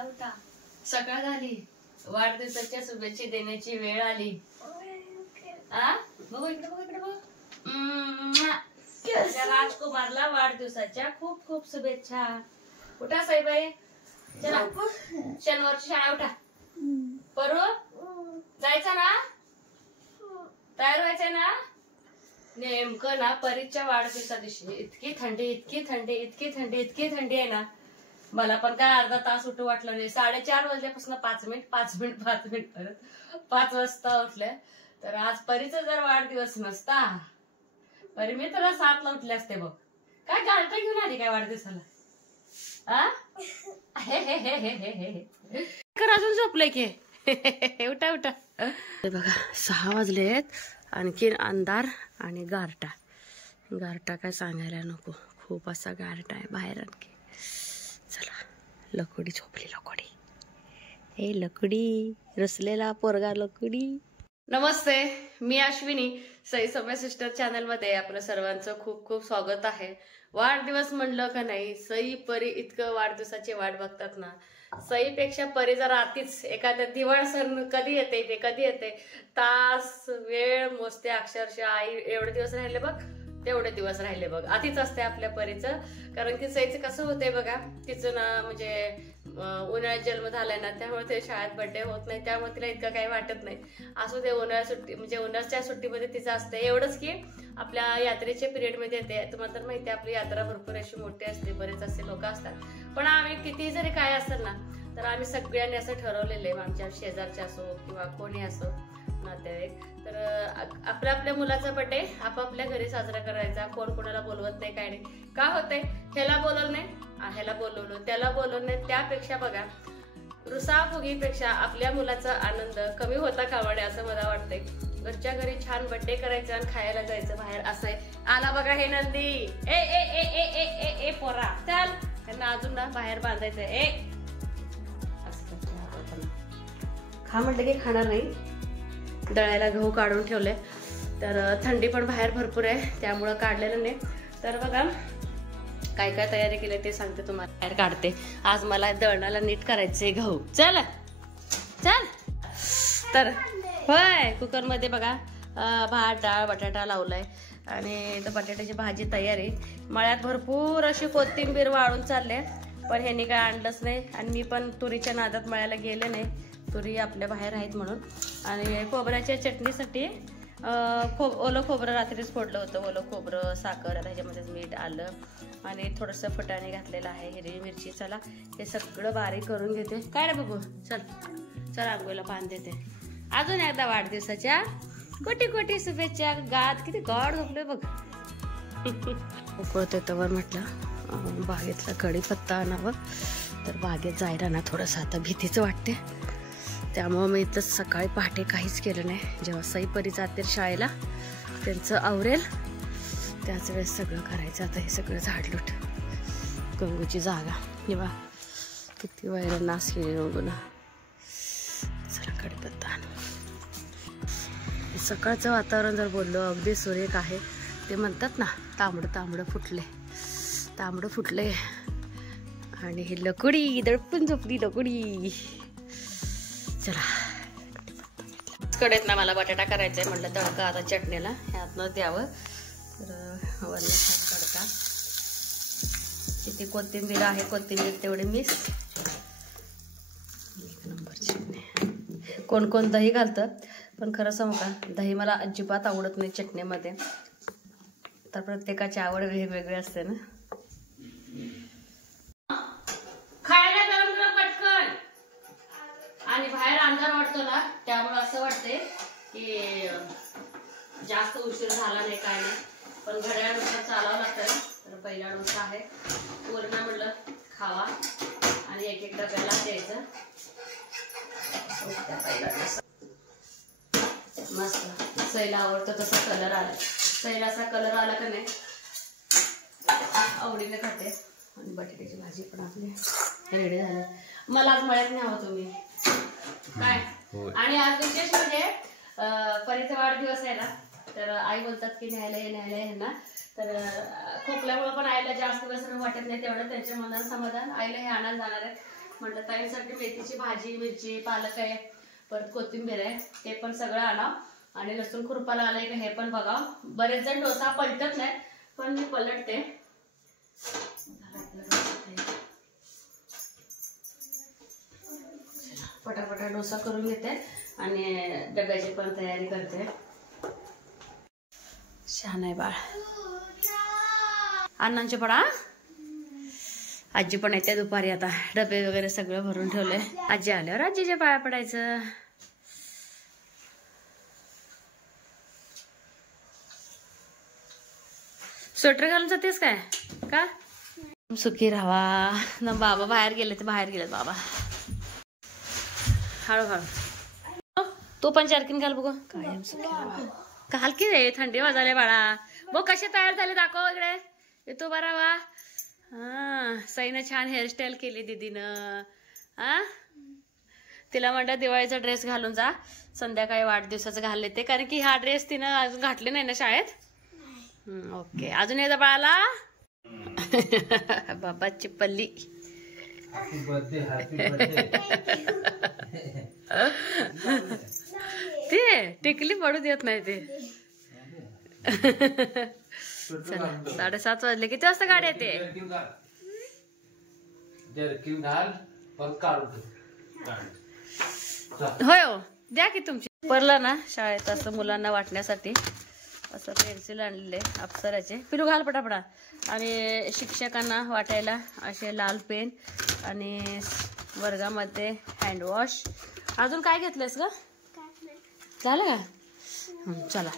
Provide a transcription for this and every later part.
उठा उठा, सकाळ झाली, वाढदिवसाच्या शुभेच्छा देण्याची वेळ आली. बघू इकडे, बघू इकडे, बघू. राजकुमारला वाढदिवसाच्या खूप खूप शुभेच्छा. उठा साईबाई, चला शनिवारची शाळा उठा. परू जायचं ना, तयार व्हायचंय ना. नेमकं ना परीच्या वाढदिवसा दिवशी इतकी थंडी, इतकी थंडी, इतकी थंडी, इतकी थंडी आहे ना, मला पण काय अर्धा तास उठू वाटलं नाही. 4:30 वाजल्यापासून 5 मिनिट 5 मिनिट 5 मिनिट परत 5 वाजता उठले. तर आज परीचा जर वाढदिवस नसता, परी मी तर 7ला उठले असते बघ. काय गालटा घेऊन आली काय वाढदिवसाला? अजून झोपलंय की? उठा उठा. बघा 6 वाजलेत, आणखीन अंधार आणि गारटा. गारटा काय सांगायला नको, खूप असा गारटा आहे बाहेर. आणखी चला, लकोडी झोपली, लकोडी. हे लकडी, रसलेला पोरगा लकडी. नमस्ते, मी अश्विनी. सई सौम्या सिस्टर चॅनल मध्ये आपलं सर्वांचं खूप खूप स्वागत आहे. वाढदिवस म्हणलं का नाही, सई परी इतकं वाढदिवसाची वाट बघतात ना. सईपेक्षा परी जरा आतीच एखाद्या दिवाळ सण कधी येते ते कधी येते, तास वेळ मोजते अक्षरशः. आई एवढे दिवस राहिले बघ, तेवढे दिवस राहिले बघ, आधीच असते आपल्या परीचं. कारण की सईचं कसं होतंय बघा, तिचं ना म्हणजे उन्हाळ्यात जन्म झालाय ना, त्यामुळे ते शाळेत बर्थडे होत नाही, त्यामुळे तिला इतकं काही वाटत नाही. असू दे, उन्हाळ्या सुट्टी म्हणजे उन्हाळ्याच्या सुट्टीमध्ये तिचं असतं एवढंच की आपल्या यात्रेच्या पिरियडमध्ये येते. तुम्हाला तर माहिती आहे आपली यात्रा भरपूर अशी मोठी असते, बरेच असे लोक असतात. पण आम्ही किती जरी काय असेल ना, तर आम्ही सगळ्यांनी असं ठरवलेलं आहे, आमच्या शेजारचे असो किंवा कोणी असो नातेवाईक, तर आपल्या आपल्या मुलाचा बर्थडे आपापल्या घरी साजरा करायचा. कोण कोणाला बोलवत नाही, काय नाही. का होतंय, ह्याला बोलवलं नाही, ह्याला बोलवलं, त्याला बोलवलं नाही, त्यापेक्षा बघा रुसाफुगीपेक्षा आपल्या मुलाचा आनंद कमी होता कामा नये असं मला वाटतंय. घरच्या घरी छान बर्थडे करायचा आणि खायला जायचं बाहेर, असं आहे. आला बघा हे नंदी, ए ए ए ए ए ए ए पोरा चल, त्यांना अजून ना बाहेर बांधायचं. खा म्हटलं की खाणार नाही. दळायला गहू काढून ठेवले, तर थंडी पण बाहेर भरपूर आहे, त्यामुळं काढलेलं नाही. तर बघा काय काय तयारी केली ते सांगते तुम्हाला. बाहेर काढते. आज मला दळणाला नीट करायचे गहू. चल चल. तर होय, कुकरमध्ये बघा भात डाळ बटाटा लावलाय आणि इथं बटाट्याची भाजी तयार आहे. मळ्यात भरपूर अशी कोथिंबीर वाळून चालले, पण ह्यांनी काय आणलंच नाही. आणि मी पण तुरीच्या नादात मळ्याला गेले नाही, तुरी आपल्या बाहेर आहेत म्हणून. आणि खोबऱ्याच्या चटणीसाठी ओलं खोबरं रात्रीच फोडलं होतं. ओलं खोबरं, साखर, ह्याच्यामध्येच मीठ, आलं आणि थोडंसं फुटाणे घातलेलं आहे, हिरवी मिरची. चला हे सगळं बारीक करून घेते. काय रे बघू, चल चल आंघोळीला पान देते. अजून एकदा वाढदिवसाच्या कोटी कोटी शुभेच्छा. गात किती गॉड झोपले बघ. उकळत येतं वर म्हटलं बागेतला कढीपत्ता आणावं, तर बागेत जायला ना थोडंसं आता भीतीचं वाटते. त्यामुळं मी इथं सकाळी पहाटे काहीच केलं नाही. जेव्हा सई परी जातील शाळेला, त्यांचं आवरेल त्याच वेळेस सगळं करायचं. आता हे सगळं झाडलूट, गंगूची जागा किंवा किती वैर नास केली गंगूना. जरा कढीपत्ता आणू. सकाळचं वातावरण जर बोललो अगदी सुरेख आहे. ते म्हणतात ना तांबडं तांबडं फुटले, तांबडं फुटले. आणि ही लकडी दडपून झोपली लकडी. चला कडेत ना मला बटाटा करायचा आहे, म्हटलं तडका आता चटणीला ह्यातनं द्यावं. तर वरला छान तडका. किती कोथिंबीर आहे, कोथिंबीर तेवढे मिस. एक नंबर चटणी. कोण कोण दही घालतं, पण खरं सांगू का, दही मला अजिबात आवडत नाही चटणीमध्ये. तर प्रत्येकाची आवड वेगवेगळी असते ना. आणि बाहेर अंधार वाटतो ना, त्यामुळे असं वाटते की जास्त उशीर झाला नाही, काय नाही. पण घड्याळानुसार चालावं लागतं. तर पहिला डोसा आहे, पूर्ण म्हटलं खावा आणि एक एक डब्याला द्यायचं. मस्त सईला आवडतं तसा कलर आला. सईला असा कलर आला का नाही आवडीने खाते. आणि बटाट्याची भाजी पण आपली रेडी झाली. मला आज मळ्यात नाही हवं तुम्ही काय. आणि आज विशेष म्हणजे परीचा वाढदिवस आहे ना, तर आई बोलतात की न्यायला ये ना. तर खोकल्यामुळे पण आईला जास्त दिवस वाटत नाही, तेवढं त्यांच्या मनात समाधान. आईला हे आणायला जाणार आहे. म्हटलं ताईंसाठी मेथीची भाजी, मिरची, पालक आहे, परत कोथिंबीर आहे, ते पण सगळं आणा. आणि लसूण खुरपाला आलंय का हे पण बघा. बरेच जण डोसा पलटत नाही, पण मी पलटते. पटापटा डोसा करून घेते आणि डब्याची पण तयारी करते. छान आहे बाळ. अण्णांचे पडा. आजी पण येते दुपारी. आता डबे वगैरे सगळं भरून ठेवलंय. आजी आल्यावर आजीच्या पाया पडायचं. स्वेटर घालून जातेस काय का? सुखी राहावा ना. बाबा बाहेर गेले ते बाहेर गेलेत बाबा. हळूहळू तू पण जर्किन घाल बघू. कायम सुखी राहावा. घाल की रे, थंडी वाजायला बाळा. बघ कसे तयार झाले, दाखव इकडे. येतो बरा वा. हा, सईनं छान हेअरस्टाईल केली दीदीनं. हा, तिला म्हणलं दिवाळीचा ड्रेस घालून जा, संध्याकाळी वाढदिवसाचं घालले ते, कारण की हा ड्रेस तिनं अजून घातली नाही ना शाळेत. ओके, अजून येतं बाळाला. बाबाची पल्ली. ते टिकली पडू देत नाही ते. 7:30 वाजले. किती वाजता गाडी येते? होय हो, द्या की तुमची. परलं ना शाळेत असं मुलांना वाटण्यासाठी असं पेन्सिल आणलेले अप्सराचे. पिलू घाल पटापटा. आणि शिक्षकांना वाटायला असे लाल पेन आणि वर्गामध्ये हँडवॉश. अजून काय घेतलंयस ग? झालं का? चला.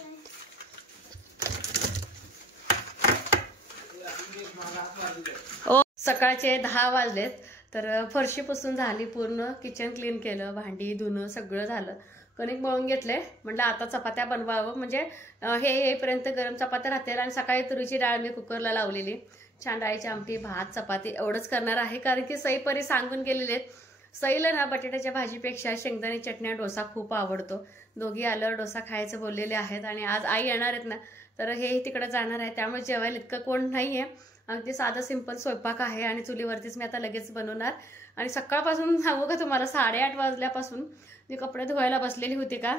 ओ, सकाळचे 10 वाजलेत. तर फरशी पुसून झाली पूर्ण. किचन क्लीन केलं, भांडी धुणं सगळं झालं. कणिक मळून घेतले. म्हटलं आता चपात्या बनवावं, म्हणजे हे येईपर्यंत गरम चपात्या राहतील. आणि सकाळी तुरीची डाळ मी कुकरला लावलेली. छान डाळीची आमटी, भात, चपाती एवढंच करणार आहे. कारण की सई परी सांगून गेलेले आहेत. सईला ना बटाट्याच्या भाजीपेक्षा शेंगदाणे चटण्या डोसा खूप आवडतो. दोघी आल्यावर डोसा खायचं बोललेले आहेत. आणि आज आई येणार आहेत ना, तर हे तिकडे जाणार आहे. त्यामुळे जेवायला इतकं कोण नाहीये. अगदी साधं सिंपल स्वयंपाक आहे. आणि चुलीवरतीच मी आता लगेच बनवणार. आणि सकाळपासून सांगू का तुम्हाला, 8:30 वाजल्यापासून मी कपडे धुवायला बसलेली होती का,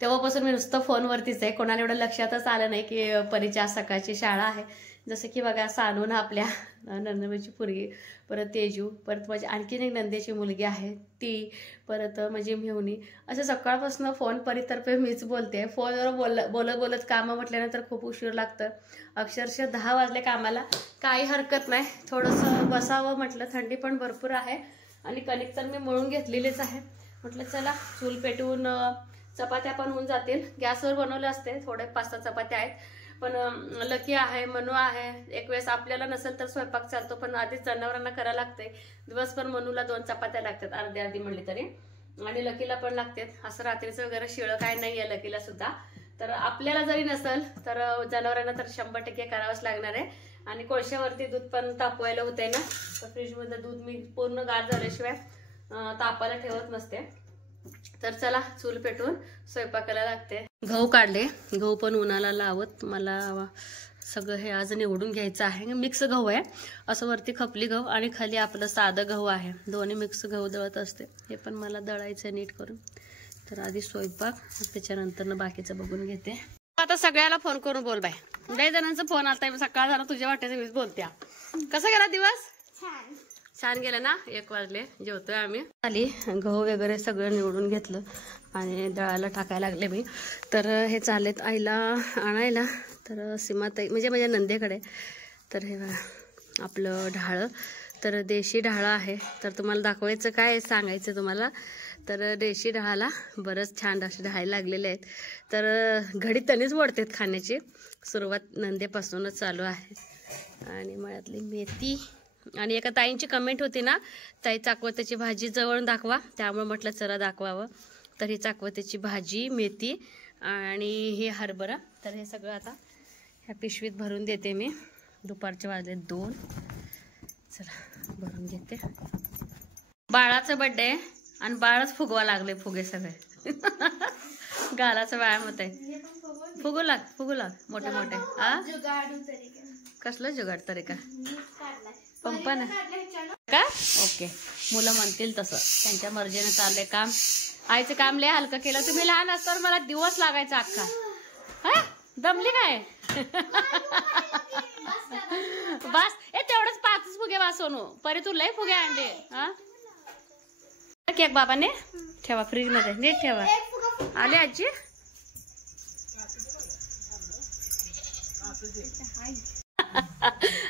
तेव्हापासून मी नुसतं फोनवरतीच आहे. कोणाला एवढं लक्षातच आलं नाही की परीच्या सकाळची शाळा आहे. जसं की बघा, सानून आपल्या नंदबाईची पोरगी, परत तेजू, परत माझी आणखीन एक नंदेची मुलगी आहे ती, परत माझी मेहुणी. असं सकाळपासून फोन परीतर्फे मीच बोलते. फोनवर बोलत बोलत कामं म्हटल्यानंतर खूप उशीर लागतं. अक्षरशः 10 वाजले कामाला. काही हरकत नाही, थोडंसं बसावं म्हटलं. थंडी पण भरपूर आहे. आणि कणिक तर मी मळून घेतलेलीच आहे. म्हटलं चला चूल पेटवून चपात्या पण होऊन जातील. गॅसवर बनवले असते, थोडे 5-6 चपात्या आहेत. पण लकी आहे, मनू आहे. एक वेळेस आपल्याला नसेल तर स्वयंपाक चालतो, पण आधीच जनावरांना करायला लागते. दिवसभर मनूला 2 चपात्या लागतात, अर्धी म्हणली तरी. आणि लकीला पण लागतात. असं रात्रीचं वगैरे शिळं काय नाही आहे लकीला सुद्धा. तर आपल्याला जरी नसेल तर जनावरांना तर 100% करावंच लागणार आहे. आणि कोळशावरती दूध पण तापवायला होतंय ना, तर फ्रीजमध्ये दूध मी पूर्ण गार झाल्याशिवाय तापायला ठेवत नसते. तर चला चूल पेटवून स्वयंपाकाला लागते. गहू काढले, गहू पण उन्हाला लावत मला सगळं हे आज निवडून घ्यायचं आहे. मिक्स गहू आहे, असं वरती खपली गहू आणि खाली आपलं साधं गहू आहे. दोन्ही मिक्स गहू दळत असते. हे पण मला दळायचं नीट करून. तर आधी स्वयंपाक, त्याच्यानंतर बाकीचं बघून घेते. आता सगळ्याला फोन करून बोल बाय. लय जणांचा फोन आलता, सकाळ झाला तुझ्या वाट्याचं मीच बोलत्या. कसा गेला दिवस? छान गेलं ना. 1 वाजले, जेवतोय आम्ही. आली गहू वगैरे सगळं निवडून घेतलं आणि दळायला टाकायला लागले मी. तर हे चालेत आईला आणायला. तर सीमाताई म्हणजे माझ्या नंदेकडे. तर हे आपलं ढाळं, तर देशी ढाळं आहे. तर तुम्हाला दाखवायचं काय सांगायचं तुम्हाला, तर देशी ढाळाला बरंच छान असे ढाळे लागलेले आहेत. तर घडी तणीच मोडतात खाण्याची. सुरुवात नंदेपासूनच चालू आहे. आणि मळ्यातली मेथी. आणि एका ताईंची कमेंट होती ना, ताई चाकवत्याची भाजी जवळून दाखवा, त्यामुळे म्हटलं चला दाखवावं. तर ही चाकवत्याची भाजी, मेथी आणि ही हरभरा. तर हे सगळं आता ह्या पिशवीत भरून देते मी. दुपारचे वाजले 2. चला भरून घेते. बाळाचं बर्थडे आणि बाळच फुगवा लागले, फुगे सगळे. गालाचं व्यायाम होत आहे. फुगू लाग मोठे मोठे. कसलं जुगाड तरी का पंपानं का ओके, मुलं म्हणतील तसं, त्यांच्या मर्जीने चाललंय काम. आईचं काम लय हलकं केलं. तुम्ही लहान असताना मला दिवस लागायचा अख्खा. हा दमली काय? बस तेवढंच 5 फुगे बस सोनू. परी तू लय फुगे आणले. हा केक बाबाने ठेवा फ्रीज मध्ये, नीट ठेवा. आले आजी?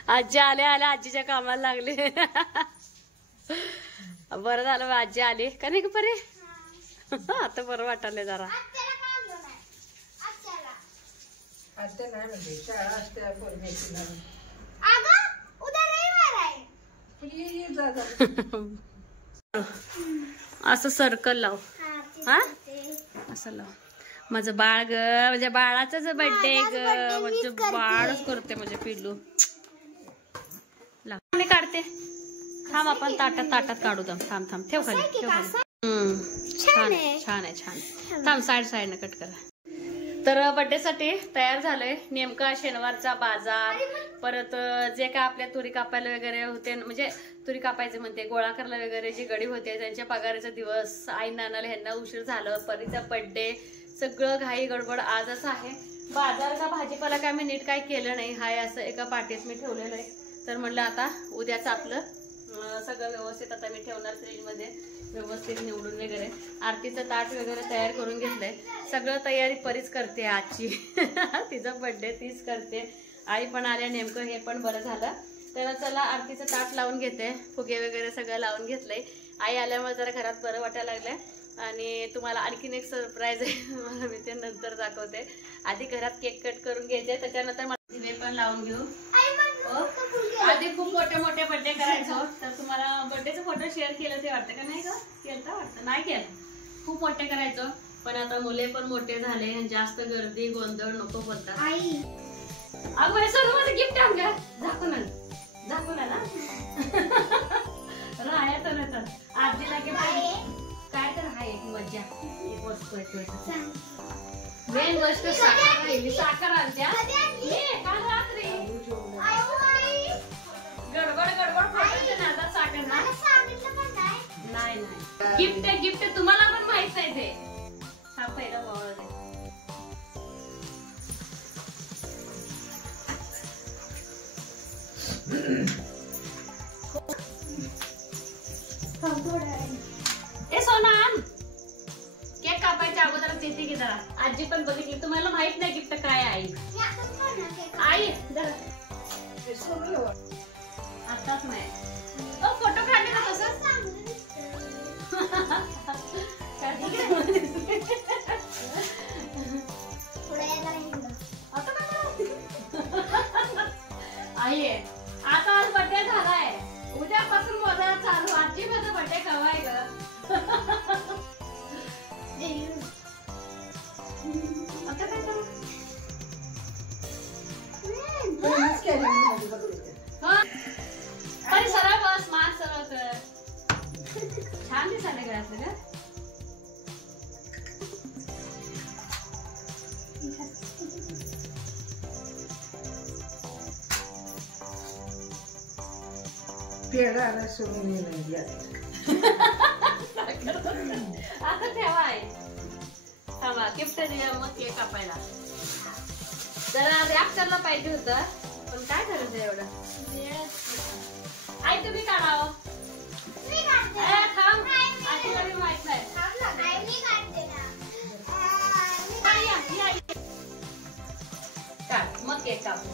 आजी आले आजीच्या कामाला लागले. बरं झालं आजी आली का नाही परी? आता बरं वाटायला जरा. असं सर्कल लाव. हा असं लाव. माझं बाळ ग, म्हणजे बाळाचाच बर्थडे ग, म्हणजे बाळच करते म्हणजे पिल्लू. मी काढते. थांब आपण ताटात काढू. थांब ठेव खाली, ठेव खाली. छान आहे. थांब साईड कट करा. तर बर्थडे साठी तयार झालंय. नेमका शनिवारचा बाजार, परत जे काय आपल्या तुरी कापायला वगैरे होते, म्हणजे तुरी कापायचे म्हणते, गोळा करायला वगैरे जे गडी होते त्यांच्या पगाराचा दिवस. आई नानाला ह्यांना उशीर झालं, परीचा बर्थडे, सगळं घाई गडबड आजच आहे. बाजार का भाजीपाला काय मी नीट काय केलं नाही. हाय असं एका पाटीत मी ठेवलेलं आहे. तर म्हणलं आता उद्याच आपलं सगळं व्यवस्थित आता मी ठेवणार फ्रीजमध्ये, व्यवस्थित निवडून वगैरे. आरतीचं ताट वगैरे तयार करून घेतलंय. सगळं तयारी परीच करते आजची. तिचा बर्थडे तीच करते. आई पण आल्या नेमकं, हे पण बरं झालं. तर चला आरतीचं ताट लावून घेते. फुगे वगैरे सगळं लावून घेतलंय. आई आल्यामुळे जरा घरात बरं वाटायला लागलंय. आणि तुम्हाला आणखीन एक सरप्राईज आहे, मला मी ते नंतर दाखवते. आधी घरात केक कट करून घ्यायचे, त्याच्यानंतर मला दिवे पण लावून घेऊ. आधी खूप मोठे बर्थडे करायचो. तर तुम्हाला बर्थडेचे फोटो शेअर केलं ते वाटतं का नाही का? केलं वाटतं, नाही केलं. खूप मोठे करायचो, पण आता मुले पण मोठे झाले, जास्त गर्दी गोंधळ नको बोलतात. अगं हे सर्व माझं गिफ्ट आण का? झाकून ना राहायचं नव्हतं. आजीला गिफ्ट काय तर आहे मज्जा. एक वस्तू आहे. मेन गोष्ट साखर राहिली. साखर आणत्या काल रात्री गडबड फोटोच्या नादात साखर नाही. गिफ्ट तुम्हाला पण माहित नाही ते. हा पहिला मोबाईल आहे. सोना आण. केक कापायच्या अगोदरच येते की जरा. आजी पण बघितली. तुम्हाला माहित नाही गिफ्ट काय आहे. आई जरा आताच नाही. फोटो काढले का तसं? आई आता आज बर्थडे झालाय, उद्यापासून मजा चालू. आजी माझा बर्थडे कवाय ग? आता काय करू? सरळ बस, मार सरळ कर. छान दिसायला घरातलं का? पेढा सोडून आता ठेवा आहे. थांबा गिफ्ट दिल्या मग केक कापायला. जरा रॅप पाहिजे होतं, पण काय करायचं एवढं. आई तुम्ही काढावं. थांब आजीला माहित नाही. काढ मग केक कापू.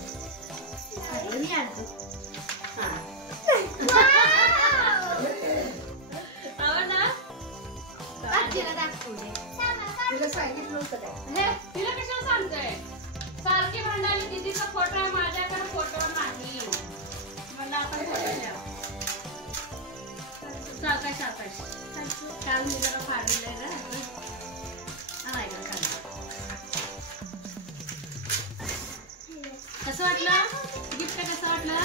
तिला सांगितलं होतं काय? तिला कशाला सांगतोय? सारखी भांडाली दीदीचा फोटो आहे, माझ्याकडे फोटो नाही. म्हणलं आपण सावकाश काल मी जरा फाडलेलं आहे ना. कसं वाटलं गिफ्ट? कसं वाटलं?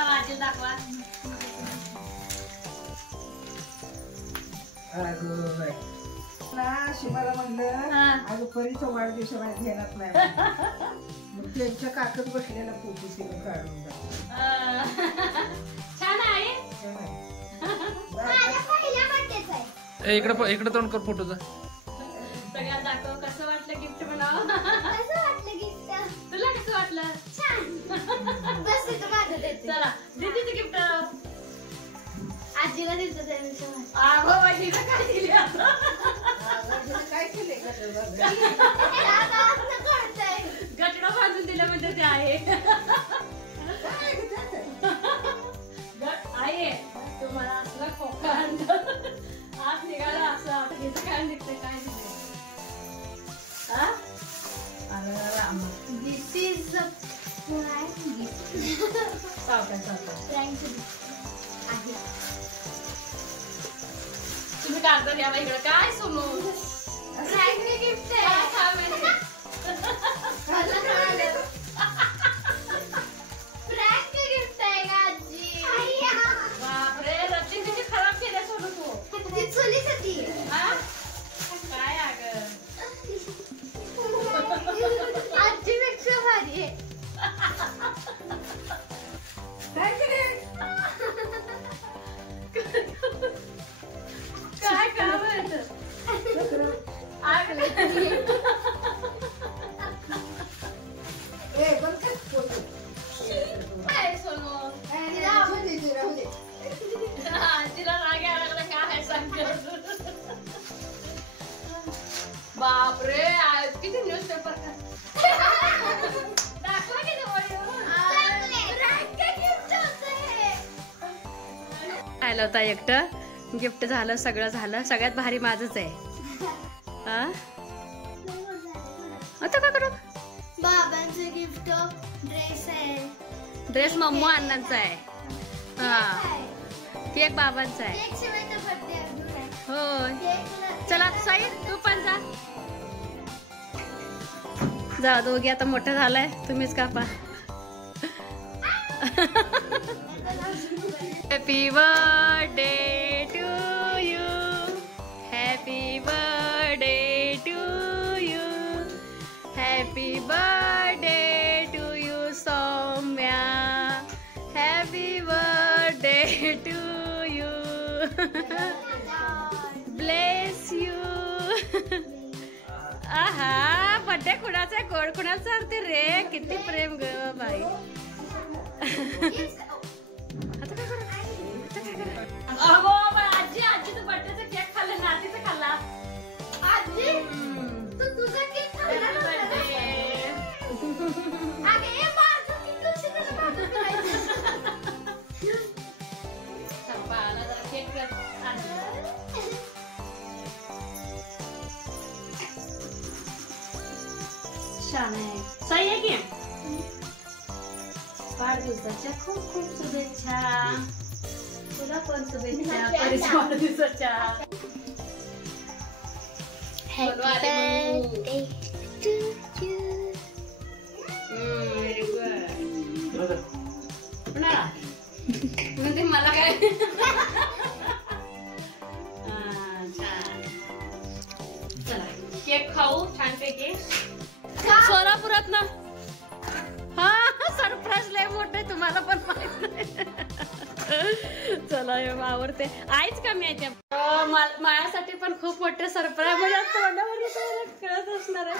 आजीला दाखवा. शिवाला म्हणलं अगं परीचा वाढदिवस माझ्या ध्यानात नाही. मग त्यांच्या काकत बसलेला फोटो काढून छान आहे. इकडे तोंड कर फोटोचा. सगळ्यात दाखव कसं वाटलं गिफ्ट बनाव. तुला कसं वाटलं. चला दीदीचं गिफ्ट आजीला दिलं काय दिली आता. काय केले गटडा बांधून दिलं म्हणजे ते आहे. आहे तुम्हाला असलं खोका आज निघाला असं हेच काय निघतंय काय निघतंय. This is a prank gift. Prank gift. तुम्ही कागद घ्या इकडे काय सोनू. Prank gift आहे. Prank gift आहे का आजी? बापरे रचिन किती खराब केलं सोनू तू. ती चुलीसाठी. हा? काय अगं आजीपेक्षा भारी आहे. काय केले काय करायचं. पण काय फोटो काय सोनू राहू दे. आजीला राग यायला लागला काय सांगते. बापरे किती न्यूजपेपर दाखवा किती आलं होता एकटं गिफ्ट झालं सगळं झालं. सगळ्यात भारी माझंच आहे. आता काय करू. बाबांचं गिफ्ट ड्रेस आहे. ड्रेस मम्मू अण्णांचा आहे. हा केक बाबांचा आहे. केक शिवायचा बर्थडे अजून आहे. होय चला साई तू पण जा. जा दोघी आता मोठं झालंय तुम्हीच कापा. Happy birthday to you. Happy birthday to you. Happy birthday to you Saumya. Happy birthday to you. Bless you. आहा बर्थडे कुणाचा कोण कुणाला चालते रे. किती प्रेम ग बाई. आता काय करू. अगो आजी आजी तू बर्थडेचा केक खाल्ला नातीचा खाल्ला. आजी तू तुझा केक खाल्ला ना. अगे हे माझं केक कशी त्याला माझं करायचं. संपाला जरा केक कर. छान आहे. सही आहे की. वाढदिवसाच्या खूप खूप शुभेच्छा. तुला पण शुभेच्छा परीच्या वाढदिवसाच्या. Very good. म्हणजे मला काय छान. चला केक खाऊ छानपैकी. सोलापुरात ना. हा सरप्राईज लय मोठे तुम्हाला पण माहित नाही. चला आवडते. आईच कमी आहे माझ्यासाठी पण खूप मोठे सरप्राईज म्हणजे तोंडावर कळत असणार आहे.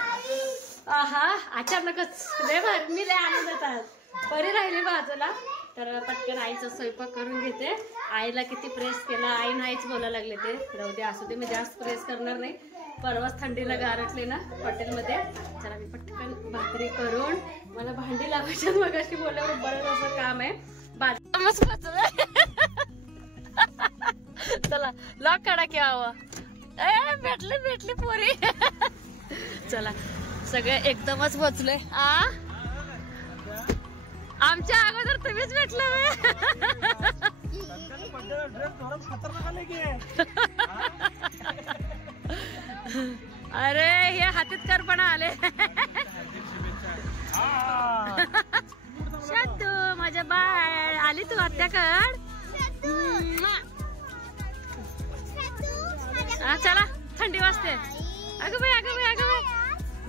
आहा अचानकच लय भारी. मी लय आनंदात आहे. परी राहिली बाजूला तर पटकन आईचा स्वयंपाक करून घेते. आईला किती प्रेस केला. आई नाहीच बोलायला लागले ते राहू दे असू दे. मी जास्त प्रेस करणार नाही. परवाच थंडीला गारटले ना हॉटेलमध्ये. चला मी पटकन भाकरी करून मला भांडी लावायच्यात. मग अशी बोलल्यावर बरं असं काम आहे. चला लॉक काढा की हवं. भेटली पोरी. चला सगळे एकदमच पोचलोय. आमच्या अगोदर तुम्हीच भेटलं. अरे हे हातीत करपणा आले. शद्दू माझ्या बाळ आली तू आत्याकड. चला थंडी वाजते. अगं बाई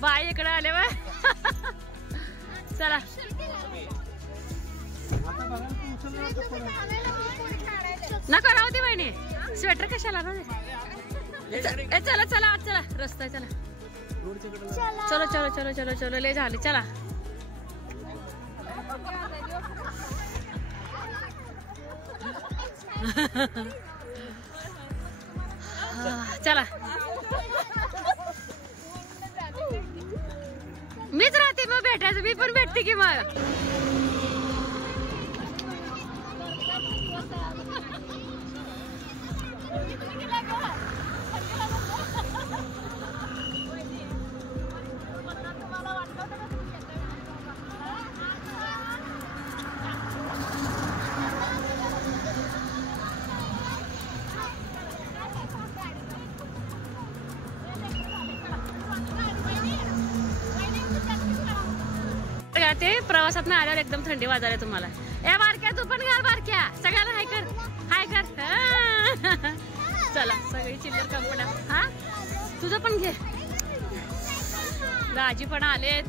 बाई इकडे आले बाय. चला नको राहू दे बहिणी. स्वेटर कशाला राहू दे. चला चला आज चला रस्ता चला चलो चलो चलो चलो चलो ले झाले चला चला मीच राहते मग भेटायचं मी पण भेटते की मग ते प्रवासात ना आल्यावर एकदम थंडी वाजायला तुम्हाला ए बारक्या तू पण घाल बारक्या सगळ्याला हाय कर चला सगळी चिल्लर कंपन्या हा तुझं पण घे दाजी पण आलेत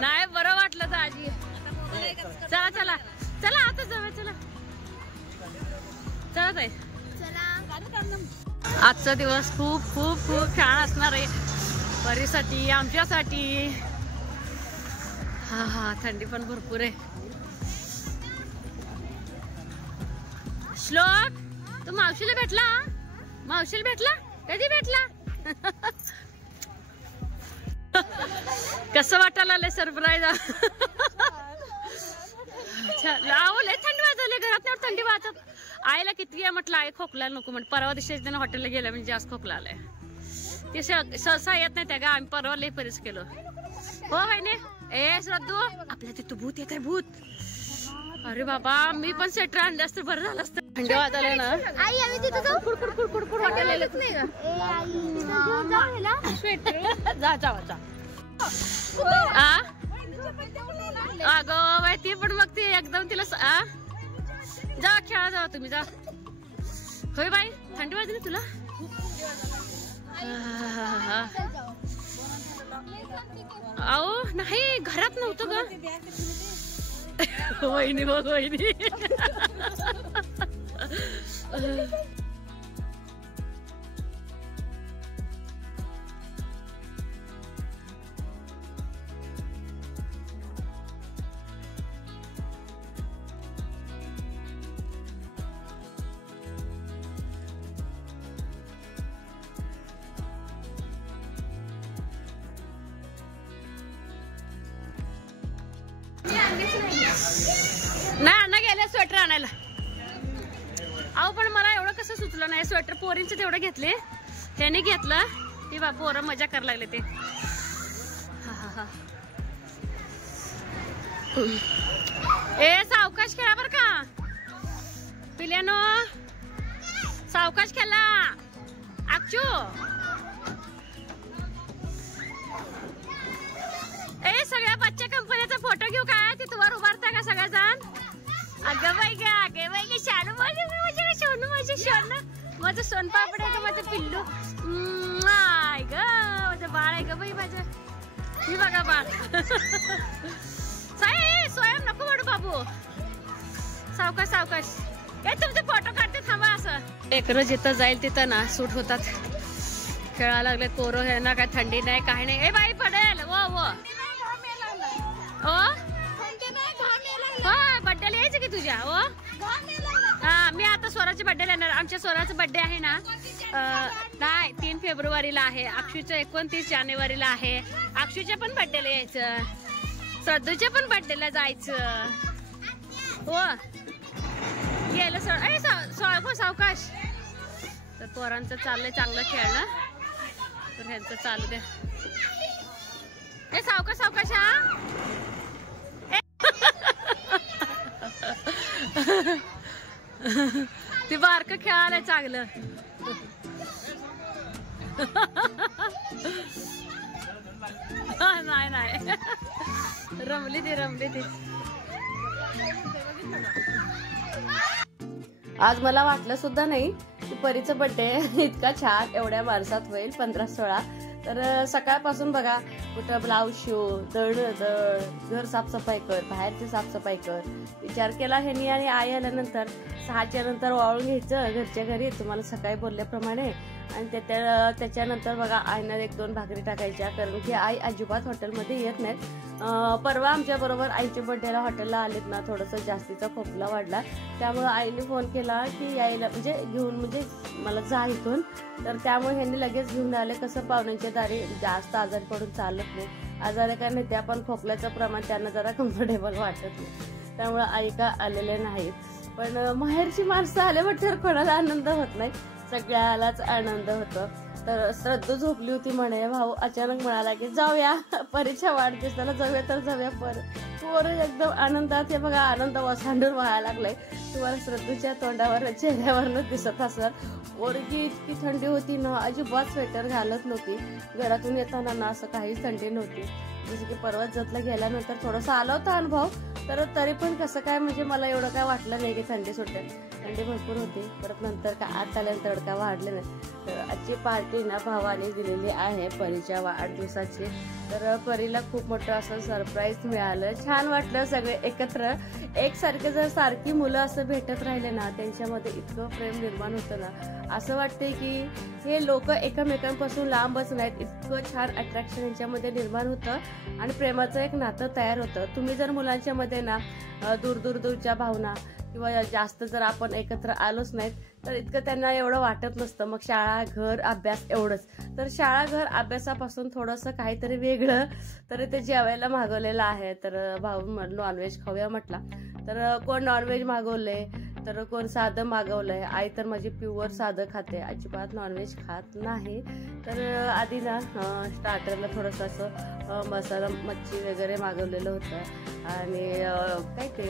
नाही बरं वाटलं दाजी चला चला चला आता जाऊया चला चला ताई आजचा दिवस खूप खूप खूप छान असणार आहे परीसाठी आमच्यासाठी हा हा थंडी पण भरपूर आहे श्लोक तू मावशीला भेटला कधी भेटला कसं वाटायला आलंय सरप्राईज लय थंडी वाजवली घरात थंडी वाजत आईला किती म्हटलं आई खोकलायला नको म्हण परवा दिवशी त्यानं हॉटेलला गेलं म्हणजे जास्त खोकला आलाय ते सहसा येत नाही त्या गा आम्ही परवा लई परीस केलो हो बहिणी ए श्रद्धू आपल्या तिथं भूत येत आहे भूत अरे बाबा मी पण स्वेटर आणलं असतं बरं झालं असतं थंडी वाजायला ना आई आम्ही तिथं जाऊ कुडकुड वाटायला नाही का स्वेटर जा अगं बाई ती पण मग ती एकदम तिला जा खेळा जावा तुम्ही जा होय बाई थंडी वाजली तुला अहो नाही घरात नव्हतं ग वहिनी बघ वहिनी नाही अण्णा गेले स्वेटर आणायला अहो पण मला एवढं कसं सुचलं नाही स्वेटर पोरींचे तेवढं घेतले त्याने घेतलं ती बा पोरं मजा करायला लागले ते ए सावकाश खेळा बर का पिल्यानो सावकाश खेळा आक्षू ए सगळ्या बच्चा कंपनीचा फोटो घेऊ काय तिथं वर उभारता का सगळेजण अगं बाई गे शानू माझे माझं सोनपापड आहे का माझं पिल्लू आय ग माझं बाळ आहे ग बाई माझं मी बघा बाळ स्वयं नको म्हणू बाबू सावकाश ए तुमचे फोटो काढते थांबा असं लेकरं जिथं जाईल तिथं ना सूट होतात खेळायला लागले पोरं हे ना काय थंडी नाही काही नाही ए बाई पडेल वो बड्डेला यायचं की तुझ्या हो हा मी आता स्वराच्या बड्डेला येणार आमच्या स्वराचा बड्डे आहे ना नाही 3 फेब्रुवारीला आहे अक्षूच्या 29 जानेवारीला आहे अक्षूच्या पण बड्डेला यायचं श्रद्धूच्या पण बड्डेला जायचं हो गेलं सावकाश तर पोरांचं चाललंय चांगलं खेळणं तर ह्यांचं चालू द्या हे सावकाश हा ती बारक खेळायला चांगलं नाही रमली ती आज मला वाटलं सुद्धा नाही की परीचा बर्थडे इतका छान एवढ्या वारसात होईल 15-16 तर सकाळपासून बघा कुठं ब्लाऊज शिव, दळ, घर साफसफाई कर, बाहेरची साफसफाई कर. विचार केला ह्यांनी आणि आई आल्यानंतर 6च्या नंतर वाळून घ्यायचं घरच्या घरी तुम्हाला सकाळी बोलल्याप्रमाणे. आणि त्याच्यानंतर बघा आईनं 1-2 भाकरी टाकायच्या, कारण की आई अजिबात हॉटेलमध्ये येत नाहीत. परवा आमच्या बरोबर आईच्या बर्थडेला हॉटेलला आलेत ना, थोडंसं जास्तीचा खोकला वाढला, त्यामुळे आईने फोन केला की यायला म्हणजे घेऊन म्हणजे मला जा इथून. तर त्यामुळे ह्यांनी लगेच घेऊन आले. कसं पाहुण्यांच्या दारी जास्त आजारी पडून चालत नाही, आजारी काय नाही, त्या पण खोकल्याचं प्रमाण त्यांना जरा कम्फर्टेबल वाटत नाही, त्यामुळे आई का आलेले नाहीत. पण माहेरची माणसं आले म्हटल्यावर कोणाला आनंद होत नाही, सगळ्यालाच आनंद होतो. तर श्रद्धा झोपली होती म्हणे, भाऊ अचानक म्हणाला की जाऊया परीच्या वाढदिवसाला जाऊया, तर जाऊया. पोरं एकदम आनंदात, हे बघा आनंद वसांडून व्हायला लागलाय. तुम्हाला श्रद्धेच्या तोंडावर चेहऱ्यावरच दिसत असेल. पोरगी इतकी थंडी होती ना, अजिबात स्वेटर घालत नव्हती. घरातून येताना ना असं काहीच थंडी नव्हती. जसं की पर्वत जतला गेल्यानंतर थोडासा आला होता अनुभव, तर तरी पण कसं काय म्हणजे मला एवढं काय वाटलं नाही की थंडी सुटेल. थंडी भरपूर होती. परत नंतर काय आत आल्यानंतर काय वाढले नाही. तर आजची पार्टी ना भावाने दिलेली आहे परीच्या वाढदिवसाची. तर परीला खूप मोठं असं सरप्राईज मिळालं. छान वाटलं सगळे एकत्र एकसारखे. जर सारखी मुलं असं भेटत राहिले ना, त्यांच्यामध्ये इतकं प्रेम निर्माण होतं ना, असं वाटते की हे लोक एकमेकांपासून लांबच नाहीत, इतकं छान अट्रॅक्शन यांच्यामध्ये निर्माण होतं आणि प्रेमाचं एक नातं तयार होतं. तुम्ही जर मुलांच्या मध्ये ना दूरच्या भावना किंवा जास्त जर आपण एकत्र आलोच नाहीत तर इतकं त्यांना एवढं वाटत नसतं. मग शाळा, घर, अभ्यास एवढंच. तर शाळा, घर, अभ्यासापासून थोडंसं काहीतरी वेगळं, तर ते जेवायला मागवलेलं आहे. तर भाऊ नॉनव्हेज खाऊया म्हटला, तर कोण नॉनव्हेज मागवलंय, तर कोण साधं मागवलंय. आई तर माझी प्युअर साधं खाते, अजिबात नॉनव्हेज खात नाही. तर आधी ना स्टार्टरला थोडंसं असं मसाला मच्छी वगैरे मागवलेलं होतं आणि काय ते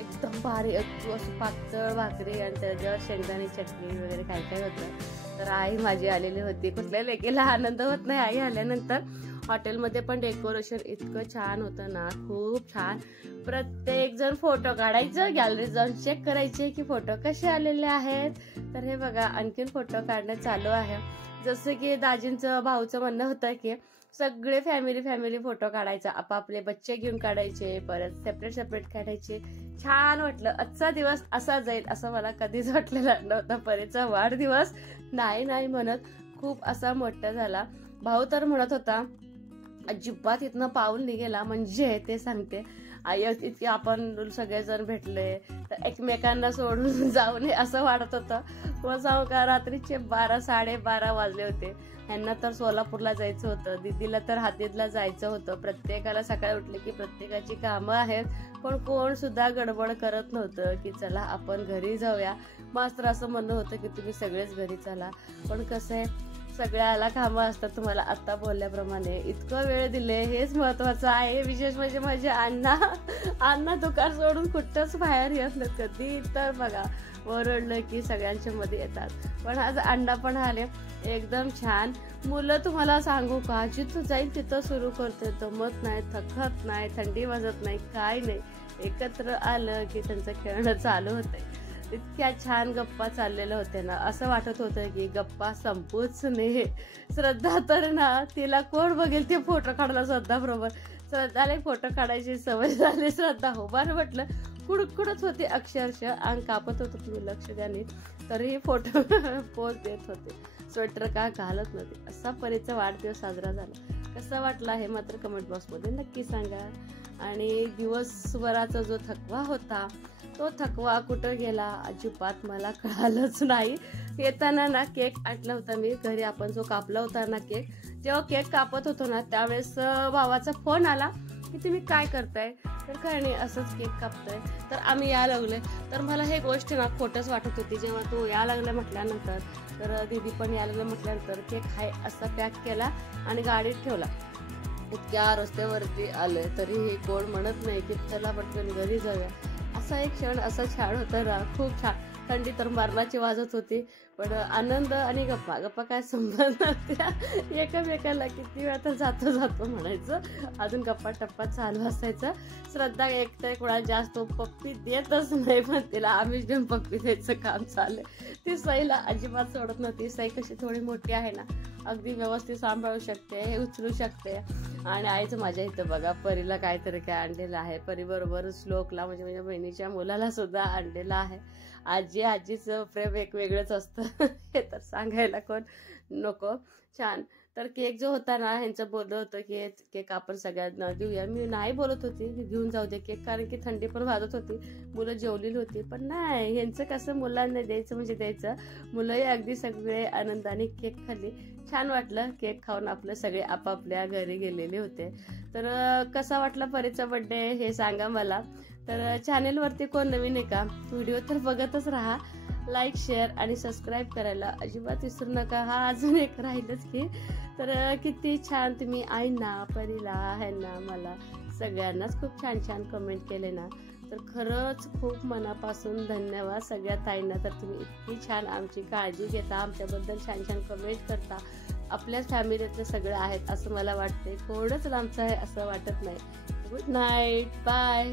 एकदम भारी असं पातळ भाकरी आणि त्याच्यावर शेंगदाणे चटणी वगैरे काय काय होतं. तर आई माझी आलेली होती. कुठल्या लेकीला आनंद होत नाही आई आल्यानंतर. हॉटेलमध्ये पण डेकोरेशन इतकं छान होतं ना, खूप छान. प्रत्येक जण फोटो काढायचं, गॅलरीत जाऊन चेक करायचे की फोटो कसे आलेले आहेत. तर हे बघा आणखीन फोटो काढणं चालू आहे. जसं की दाजींचं भाऊचं म्हणणं होतं की सगळे फॅमिली फोटो काढायचा, आपापले बच्चे घेऊन काढायचे, परत सेपरेट काढायचे. छान वाटलं. आजचा दिवस असा जाईल असं मला कधीच वाटलेलं नव्हतं. परीचा वाढदिवस नाही म्हणत खूप असा मोठा झाला. भाऊ तर म्हणत होता अजिबात इथनं पाऊल निघेला म्हणजे ते सांगते आई इतके आपण सगळेजण भेटले तर एकमेकांना सोडून जाऊ नये असं वाटत होतं. मग जाऊ का रात्रीचे 12-12:30 वाजले होते. ह्यांना तर सोलापूरला जायचं होतं, दीदीला तर हातीतला जायचं होतं. प्रत्येकाला सकाळी उठले की प्रत्येकाची कामं आहेत, पण कोण सुद्धा गडबड करत नव्हतं की चला आपण घरी जाऊया. मात्र असं म्हणणं होतं की तुम्ही सगळेच घरी चला. पण कसं आहे, सगळ्याला कामं असतात. तुम्हाला आता बोलल्याप्रमाणे इतकं वेळ दिले हेच महत्वाचं आहे. विशेष म्हणजे माझे अण्णा दुकान सोडून कुठंच बाहेर येत नाही. कधी तर बघा ओरडलं की सगळ्यांच्या मध्ये येतात. पण आज अण्णा पण आले, एकदम छान. मुलं तुम्हाला सांगू का, जिथं जाईल तिथं सुरू करते, दमत नाही, थकत नाही, थंडी वाजत नाही, काय नाही. एकत्र आलं की त्यांचं खेळणं चालू होतंय. इतक्या छान गप्पा चाललेल्या होत्या ना, असं वाटत होतं की गप्पा संपूच नये. श्रद्धा तर ना तिला कोण बघेल ते फोटो काढला श्रद्धा बरोबर. श्रद्धाला फोटो काढायची सवय झाली. श्रद्धा उभार म्हटलं कुडकुडत होती, अक्षरशः अंग कापत होतं. तुम्ही लक्ष द्या नीट, तरीही फोटो पोज देत होते. स्वेटर का घालत नव्हते. असा परीचा वाढदिवस साजरा झाला. कसा वाटला हे मात्र कमेंट बॉक्समध्ये नक्की सांगा. आणि दिवसभराचा जो थकवा होता तो थकवा कुठं गेला अजिबात मला कळालंच नाही. येताना ना केक आणला होता मी घरी, आपण जो कापला होता ना केक. जेव्हा केक कापत होतो ना त्यावेळेस भावाचा फोन आला की तुम्ही काय करताय. तर काय नाही असंच केक कापतोय. तर आम्ही यायला लागले. तर मला हे गोष्ट ना खोटच वाटत होती. जेव्हा तो यायला लागला म्हटल्यानंतर, तर दीदी पण यायला लागलं म्हटल्यानंतर केक हाय असा पॅक केला आणि गाडीत ठेवला. इतक्या रस्त्यावरती आले तरीही कोण म्हणत नाही की चला पटकन घरी जाऊया. असा एक क्षण असा छान होता ना, खूप छान. थंडी तर मरणाची वाजत होती, पण पण आनंद आणि गप्पा गप्पा काय संबंध त्या एकमेकाला किती वेळा तर जातो म्हणायचं, अजून गप्पा टप्पा चालू असायचं. श्रद्धा एक तर कोणाला जास्त पप्पी देतच नाही, पण तिला आम्हीच घेऊन पप्पी द्यायचं काम चाललंय. ती सईला अजिबात सोडत नव्हती. सई कशी थोडी मोठी आहे ना, अगदी व्यवस्थित सांभाळू शकते, उचलू शकते. आणि आईचं माझ्या इथं बघा परीला काहीतरी काय आणलेलं आहे. परीबरोबर श्लोकला म्हणजे माझ्या बहिणीच्या मुलाला सुद्धा आणलेलं आहे. आजीचं प्रेम एक वेगळंच असतं हे तर सांगायला कोण नको. छान. तर केक जो होता ना, ह्यांचं बोललं होतं की केक आपण सगळ्यांना देऊया. मी नाही बोलत होती की घेऊन जाऊ दे केक, कारण की थंडी पण वाजत होती, मुलं जेवलेली होती. पण नाही, ह्यांचं कसं मुलांना द्यायचं म्हणजे द्यायचं. मुलंही अगदी सगळे आनंदाने केक खाल्ली. छान वाटलं केक खाऊन. आपलं सगळे आपापल्या घरी गेलेले होते. तर कसा वाटला परीचा बर्थडे हे सांगा मला. तर चॅनेलवरती कोण नवीन आहे का, व्हिडिओ तर बघतच राहा. लाईक शेअर आणि सबस्क्राईब करायला अजिबात विसरू नका. हा अजून एक राहिलंच की. तर किती छान तुम्ही आईंना, परीला, ह्यांना, मला सगळ्यांनाच खूप छान छान कमेंट केले ना, तर खरंच खूप मनापासून धन्यवाद सगळ्या ताईंना. तर तुम्ही इतकी छान आमची काळजी घेता, आमच्याबद्दल छान छान कमेंट करता. आपल्याच फॅमिलीतले सगळे आहेत असं मला वाटते, कोणच लांबचं आहे असं वाटत नाही. Good night, bye.